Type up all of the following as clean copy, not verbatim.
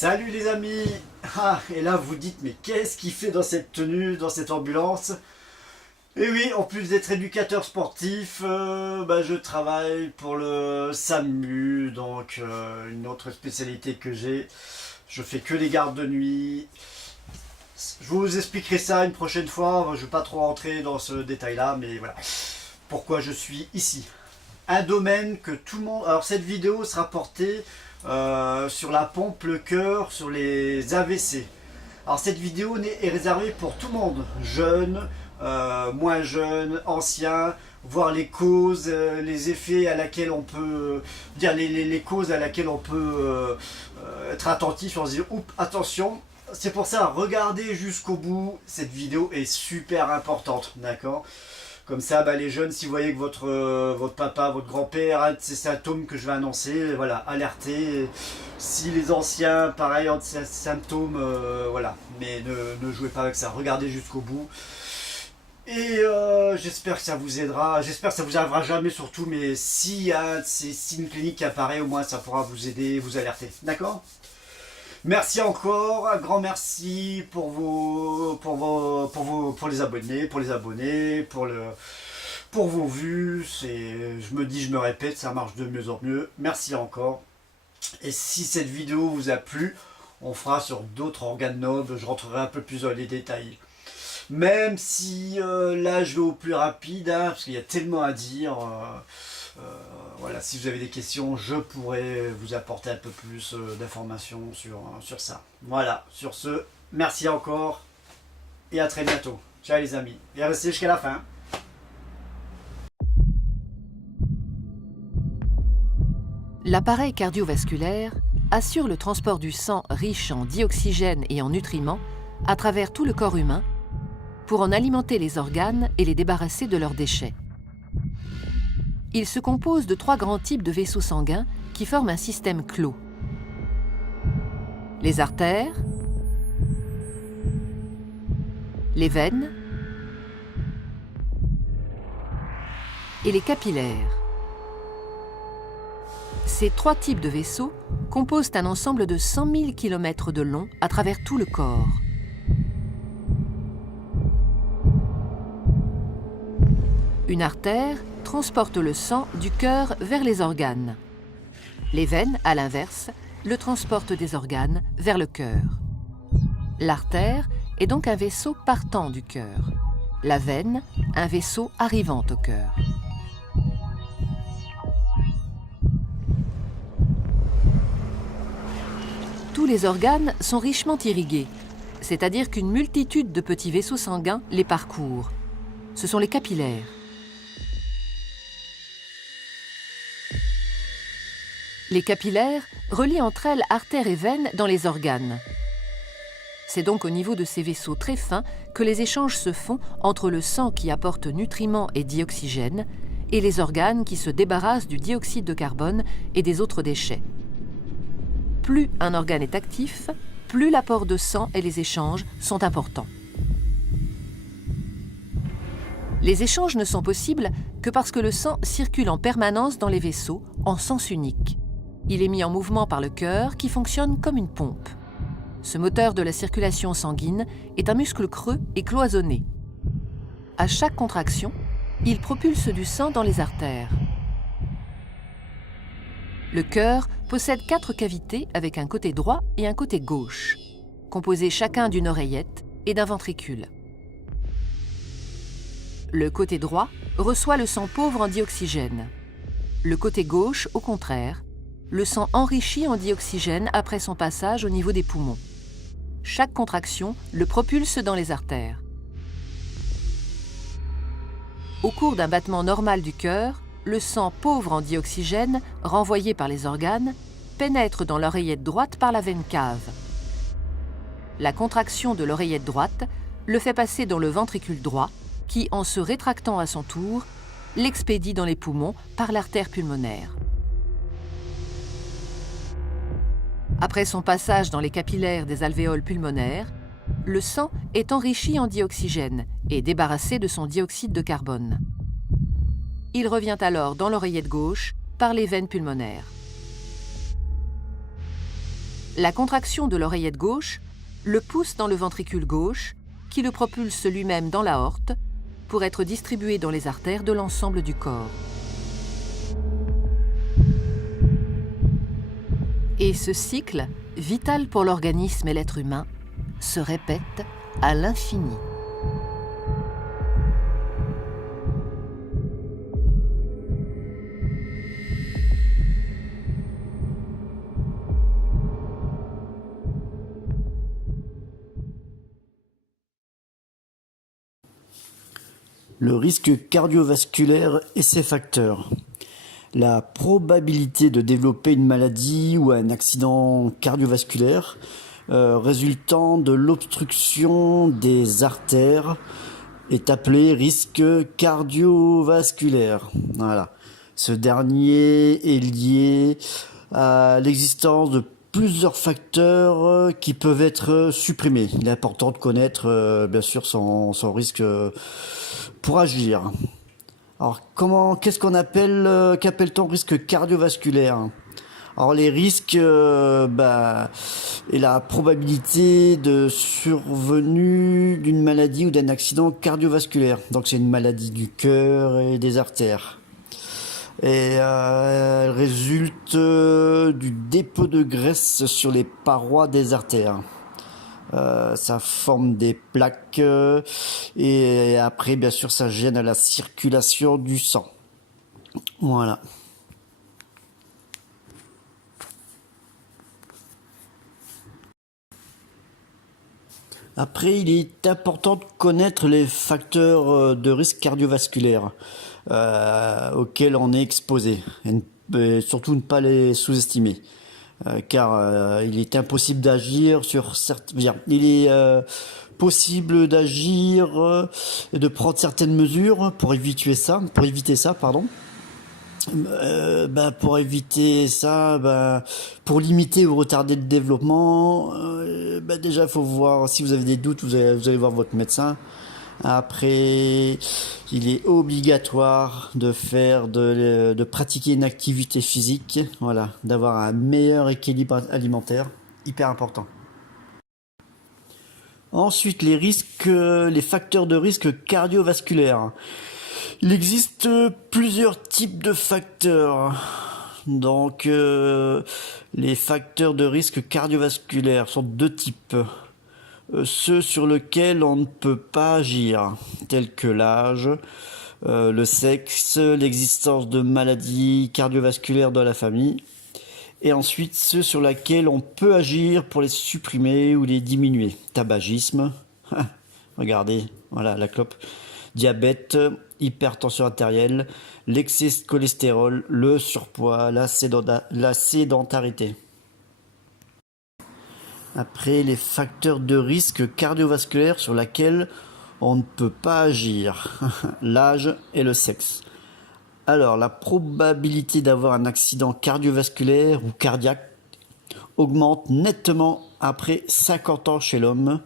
Salut les amis. Et là vous dites mais qu'est-ce qu'il fait dans cette tenue, dans cette ambulance? Et oui, en plus d'être éducateur sportif, je travaille pour le SAMU, donc une autre spécialité que j'ai. Je fais que les gardes de nuit. Je vous expliquerai ça une prochaine fois, je ne vais pas trop rentrer dans ce détail-là, mais voilà. Pourquoi je suis ici. Un domaine que tout le monde... Alors cette vidéo sera portée sur la pompe, le cœur, sur les AVC. Alors cette vidéo est réservée pour tout le monde, jeunes, moins jeunes, anciens, voir les causes, les effets à laquelle on peut dire les causes à laquelle on peut être attentif, on se dit oups, attention. C'est pour ça, regardez jusqu'au bout, cette vidéo est super importante, d'accord? Comme ça, les jeunes, si vous voyez que votre papa, votre grand-père a ces symptômes que je vais annoncer, voilà, alertez. Si les anciens, pareil, ont ces symptômes, voilà. Mais ne jouez pas avec ça, regardez jusqu'au bout. Et j'espère que ça vous aidera, j'espère que ça vous arrivera jamais surtout, mais s'il y a ces signes cliniques qui apparaissent, au moins ça pourra vous aider, vous alerter, d'accord? Merci encore, un grand merci pour les abonnés, pour vos vues. Je me répète, ça marche de mieux en mieux. Merci encore. Et si cette vidéo vous a plu, on fera sur d'autres organes nobles, je rentrerai un peu plus dans les détails. Même si là je vais au plus rapide, parce qu'il y a tellement à dire. Voilà, si vous avez des questions, je pourrais vous apporter un peu plus d'informations sur ça. Voilà, sur ce, merci encore et à très bientôt. Ciao les amis, et restez jusqu'à la fin. L'appareil cardiovasculaire assure le transport du sang riche en dioxygène et en nutriments à travers tout le corps humain pour en alimenter les organes et les débarrasser de leurs déchets. Il se compose de 3 grands types de vaisseaux sanguins qui forment un système clos. Les artères, les veines et les capillaires. Ces 3 types de vaisseaux composent un ensemble de 100 000 km de long à travers tout le corps. Une artère transporte le sang du cœur vers les organes. Les veines, à l'inverse, le transportent des organes vers le cœur. L'artère est donc un vaisseau partant du cœur. La veine, un vaisseau arrivant au cœur. Tous les organes sont richement irrigués, c'est-à-dire qu'une multitude de petits vaisseaux sanguins les parcourent. Ce sont les capillaires. Les capillaires relient entre elles artères et veines dans les organes. C'est donc au niveau de ces vaisseaux très fins que les échanges se font entre le sang qui apporte nutriments et dioxygène et les organes qui se débarrassent du dioxyde de carbone et des autres déchets. Plus un organe est actif, plus l'apport de sang et les échanges sont importants. Les échanges ne sont possibles que parce que le sang circule en permanence dans les vaisseaux en sens unique. Il est mis en mouvement par le cœur qui fonctionne comme une pompe. Ce moteur de la circulation sanguine est un muscle creux et cloisonné. À chaque contraction, il propulse du sang dans les artères. Le cœur possède 4 cavités avec un côté droit et un côté gauche, composés chacun d'une oreillette et d'un ventricule. Le côté droit reçoit le sang pauvre en dioxygène. Le côté gauche, au contraire, le sang enrichi en dioxygène après son passage au niveau des poumons. Chaque contraction le propulse dans les artères. Au cours d'un battement normal du cœur, le sang pauvre en dioxygène, renvoyé par les organes, pénètre dans l'oreillette droite par la veine cave. La contraction de l'oreillette droite le fait passer dans le ventricule droit, qui, en se rétractant à son tour, l'expédie dans les poumons par l'artère pulmonaire. Après son passage dans les capillaires des alvéoles pulmonaires, le sang est enrichi en dioxygène et débarrassé de son dioxyde de carbone. Il revient alors dans l'oreillette gauche par les veines pulmonaires. La contraction de l'oreillette gauche le pousse dans le ventricule gauche, qui le propulse lui-même dans l'aorte pour être distribué dans les artères de l'ensemble du corps. Et ce cycle, vital pour l'organisme et l'être humain, se répète à l'infini. Le risque cardiovasculaire et ses facteurs. La probabilité de développer une maladie ou un accident cardiovasculaire résultant de l'obstruction des artères est appelé risque cardiovasculaire. Voilà. Ce dernier est lié à l'existence de plusieurs facteurs qui peuvent être supprimés. Il est important de connaître bien sûr son risque pour agir. Alors qu'est-ce qu'on appelle, qu'appelle-t-on risque cardiovasculaire? Alors les risques et la probabilité de survenue d'une maladie ou d'un accident cardiovasculaire. Donc c'est une maladie du cœur et des artères. Et elle résulte du dépôt de graisse sur les parois des artères. Ça forme des plaques et après bien sûr ça gêne la circulation du sang. Voilà. Après, il est important de connaître les facteurs de risque cardiovasculaire auxquels on est exposé et surtout ne pas les sous-estimer. Car il est impossible d'agir sur certains. Il est possible d'agir et de prendre certaines mesures pour éviter ça. Pour éviter ça, pour limiter ou retarder le développement, déjà il faut voir si vous avez des doutes, vous allez voir votre médecin. Après, il est obligatoire de pratiquer une activité physique, voilà, d'avoir un meilleur équilibre alimentaire, hyper important. Ensuite, les facteurs de risque cardiovasculaire. Il existe plusieurs types de facteurs. Donc, les facteurs de risque cardiovasculaire sont de deux types. Ceux sur lesquels on ne peut pas agir, tels que l'âge, le sexe, l'existence de maladies cardiovasculaires dans la famille, et ensuite ceux sur lesquels on peut agir pour les supprimer ou les diminuer. Tabagisme, regardez, voilà la clope, diabète, hypertension artérielle, l'excès de cholestérol, le surpoids, la sédentarité. Après, les facteurs de risque cardiovasculaire sur lesquels on ne peut pas agir, l'âge et le sexe. Alors, la probabilité d'avoir un accident cardiovasculaire ou cardiaque augmente nettement après 50 ans chez l'homme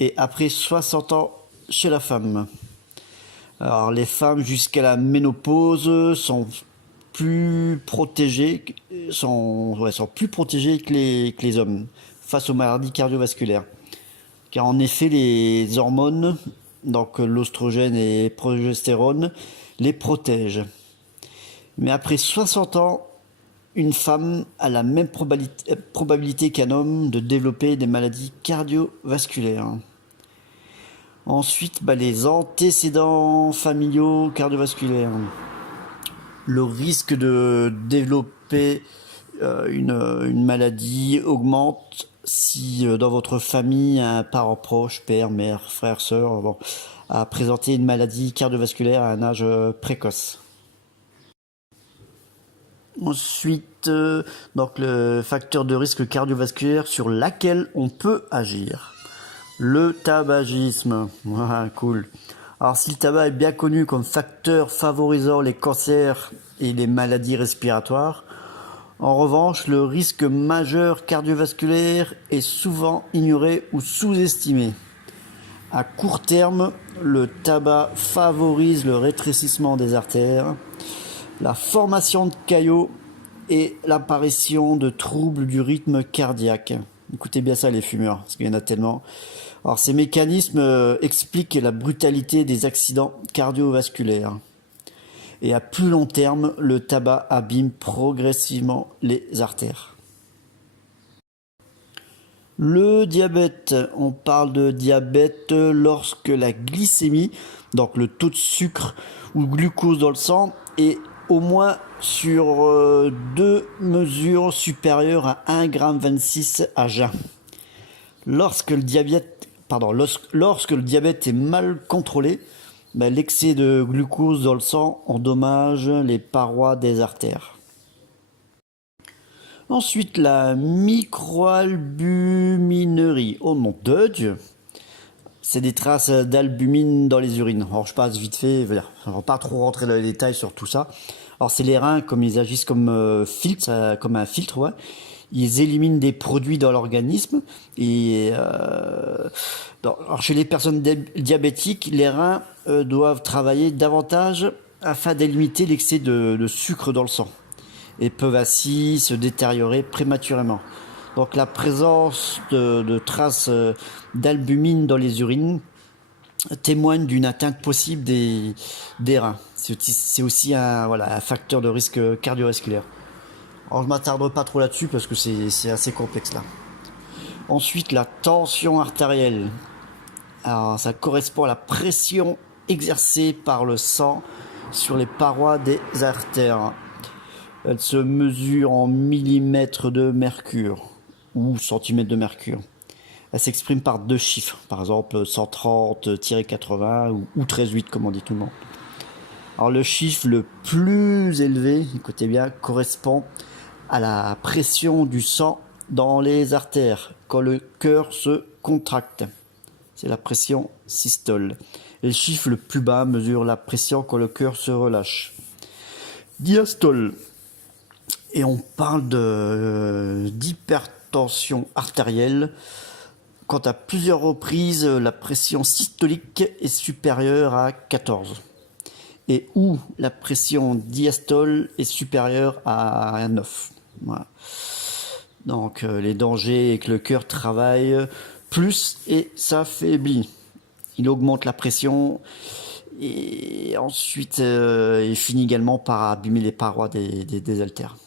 et après 60 ans chez la femme. Alors, les femmes jusqu'à la ménopause sont plus protégées, sont plus protégées que les hommes face aux maladies cardiovasculaires. Car en effet, les hormones, donc l'oestrogène et progestérone, les protègent. Mais après 60 ans, une femme a la même probabilité qu'un homme de développer des maladies cardiovasculaires. Ensuite, les antécédents familiaux cardiovasculaires. Le risque de développer une maladie augmente si dans votre famille un parent proche, père, mère, frère, sœur, a présenté une maladie cardiovasculaire à un âge précoce. Ensuite, donc le facteur de risque cardiovasculaire sur lequel on peut agir. Le tabagisme, voilà, cool. Alors si le tabac est bien connu comme facteur favorisant les cancers et les maladies respiratoires, en revanche, le risque majeur cardiovasculaire est souvent ignoré ou sous-estimé. À court terme, le tabac favorise le rétrécissement des artères, la formation de caillots et l'apparition de troubles du rythme cardiaque. Écoutez bien ça les fumeurs, parce qu'il y en a tellement. Alors ces mécanismes expliquent la brutalité des accidents cardiovasculaires. Et à plus long terme, le tabac abîme progressivement les artères. Le diabète, on parle de diabète lorsque la glycémie, donc le taux de sucre ou glucose dans le sang, est au moins sur 2 mesures supérieures à 1,26 g à jeun. Lorsque le diabète est mal contrôlé, l'excès de glucose dans le sang endommage les parois des artères. Ensuite, la microalbuminerie. Oh mon Dieu! C'est des traces d'albumine dans les urines. Alors je passe vite fait, je ne vais pas trop rentrer dans les détails sur tout ça. Alors c'est les reins, comme ils agissent comme un filtre, ouais. Ils éliminent des produits dans l'organisme. Et alors chez les personnes diabétiques, les reins doivent travailler davantage afin d'éliminer l'excès de sucre dans le sang et peuvent ainsi se détériorer prématurément. Donc la présence de traces d'albumine dans les urines témoigne d'une atteinte possible des reins. C'est aussi un facteur de risque cardiovasculaire. Alors je ne m'attarderai pas trop là-dessus parce que c'est assez complexe là. Ensuite, la tension artérielle. Alors, ça correspond à la pression exercée par le sang sur les parois des artères. Elle se mesure en millimètres de mercure ou centimètres de mercure. Elle s'exprime par 2 chiffres, par exemple 130-80 ou 13,8 comme on dit tout le monde. Alors le chiffre le plus élevé, écoutez bien, correspond à la pression du sang dans les artères quand le cœur se contracte. C'est la pression systole. Et le chiffre le plus bas mesure la pression quand le cœur se relâche. Diastole. Et on parle d'hypertension artérielle quand à plusieurs reprises la pression systolique est supérieure à 14 et où la pression diastole est supérieure à 9. Voilà. Donc les dangers et que le cœur travaille plus et s'affaiblit. Il augmente la pression et ensuite il finit également par abîmer les parois des haltères.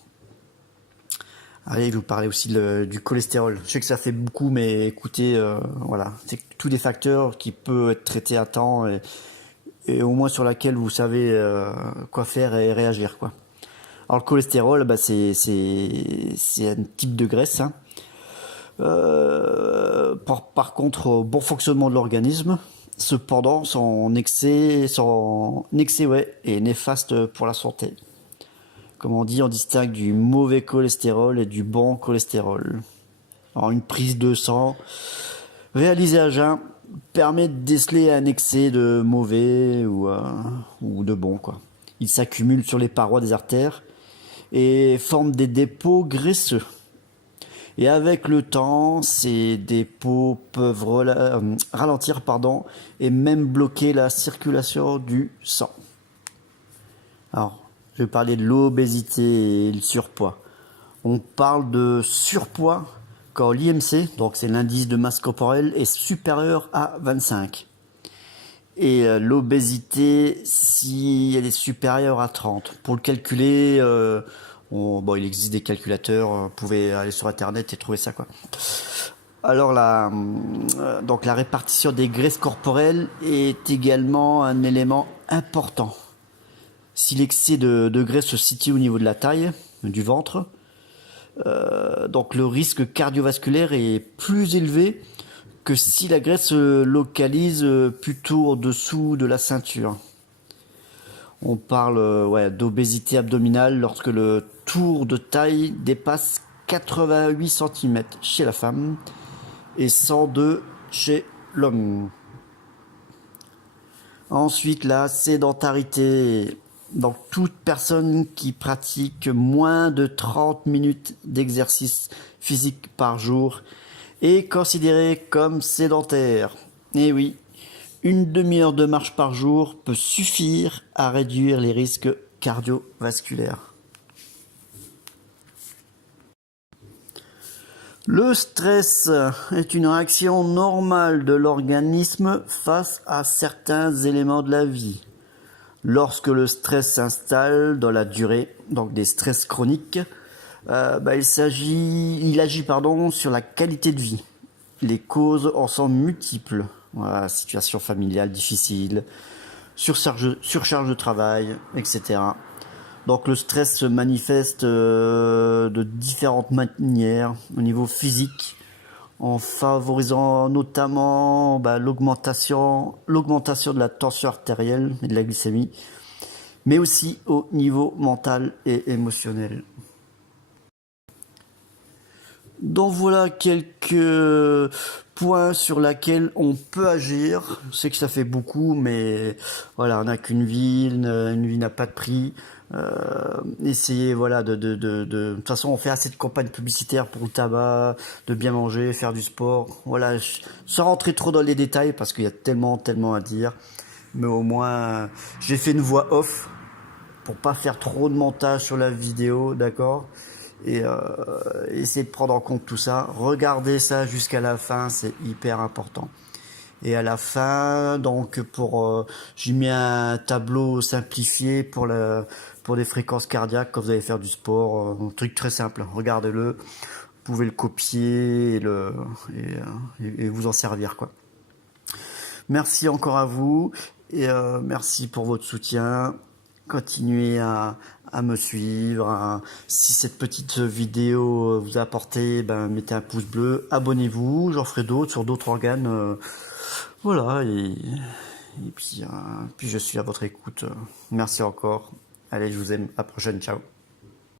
Allez, je vous parler aussi du cholestérol. Je sais que ça fait beaucoup, mais écoutez, voilà, c'est tous des facteurs qui peuvent être traités à temps et au moins sur laquelle vous savez quoi faire et réagir, quoi. Alors le cholestérol, c'est un type de graisse. Hein. Par contre, bon fonctionnement de l'organisme. Cependant, son excès est néfaste pour la santé. Comme on dit, on distingue du mauvais cholestérol et du bon cholestérol. Alors une prise de sang réalisée à jeun permet de déceler un excès de mauvais ou de bon, quoi. Il s'accumule sur les parois des artères et forme des dépôts graisseux. Et avec le temps, ces dépôts peuvent ralentir et même bloquer la circulation du sang. Alors, je vais parler de l'obésité et le surpoids. On parle de surpoids quand l'IMC, donc c'est l'indice de masse corporelle, est supérieur à 25. Et l'obésité si elle est supérieure à 30. Pour le calculer, il existe des calculateurs, vous pouvez aller sur internet et trouver ça, quoi. Alors donc la répartition des graisses corporelles est également un élément important. Si l'excès de graisse se situe au niveau de la taille, du ventre, donc le risque cardiovasculaire est plus élevé que si la graisse se localise plutôt en dessous de la ceinture. On parle d'obésité abdominale lorsque le tour de taille dépasse 88 cm chez la femme et 102 chez l'homme. Ensuite, la sédentarité. Donc toute personne qui pratique moins de 30 minutes d'exercice physique par jour est considérée comme sédentaire. Et oui, une demi-heure de marche par jour peut suffire à réduire les risques cardiovasculaires. Le stress est une réaction normale de l'organisme face à certains éléments de la vie. Lorsque le stress s'installe dans la durée, donc des stress chroniques, il agit sur la qualité de vie. Les causes en sont multiples. Voilà, situation familiale difficile, surcharge de travail, etc. Donc le stress se manifeste de différentes manières au niveau physique, en favorisant notamment l'augmentation de la tension artérielle et de la glycémie, mais aussi au niveau mental et émotionnel. Donc voilà quelques points sur lesquels on peut agir. Je sais que ça fait beaucoup, mais voilà, on n'a qu'une vie, une vie n'a pas de prix. Essayez de toute façon on fait assez de campagnes publicitaires pour le tabac, de bien manger, faire du sport, voilà, sans rentrer trop dans les détails parce qu'il y a tellement à dire, mais au moins j'ai fait une voix off pour pas faire trop de montage sur la vidéo, d'accord, et essayez de prendre en compte tout ça, regardez ça jusqu'à la fin, c'est hyper important. Et à la fin, donc j'ai mis un tableau simplifié pour des fréquences cardiaques quand vous allez faire du sport, un truc très simple. Regardez-le, vous pouvez le copier et vous en servir, quoi. Merci encore à vous et merci pour votre soutien. Continuez à me suivre. Si cette petite vidéo vous a apporté, mettez un pouce bleu, abonnez-vous. J'en ferai d'autres sur d'autres organes. Voilà, et puis je suis à votre écoute. Merci encore. Allez, je vous aime. À la prochaine. Ciao.